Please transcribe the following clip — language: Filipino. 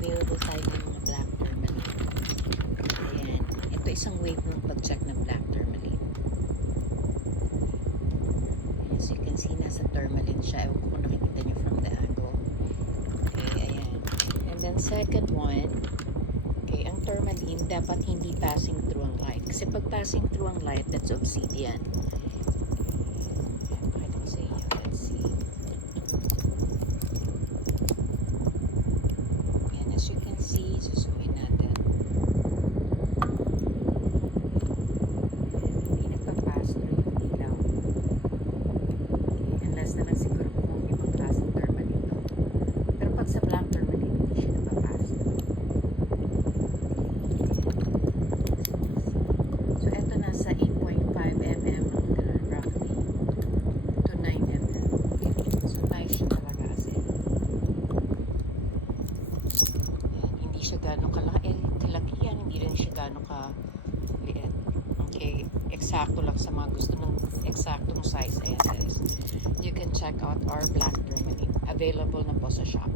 available tayo ng mga black tourmaline. Ayan. Ito isang way mo pag-check ng black tourmaline. As you can see, nasa tourmaline siya. Ewan ko kung nakikita nyo from the angle. Okay, ayan. And then second one, okay, ang tourmaline dapat hindi passing through ang light. Kasi pag passing through ang light, that's obsidian. Susumin natin. Hindi nagpa-pass through yung ilaw. Okay, unless na lang siguro kung ibang klaseng tourmaline to. Pero pag sa black tourmaline, hindi siya nagpa-pass through. So, eto nasa 8.5 mm roughly to 9 mm. So, nice siya talaga kasi. Hindi siya gano'ng kalakihan, hindi rin siya gano'ng kaliit. Okay, eksakto lang sa mga gusto ng eksaktong size. Ayan guys, you can check out our black tourmaline. Available na po sa shop.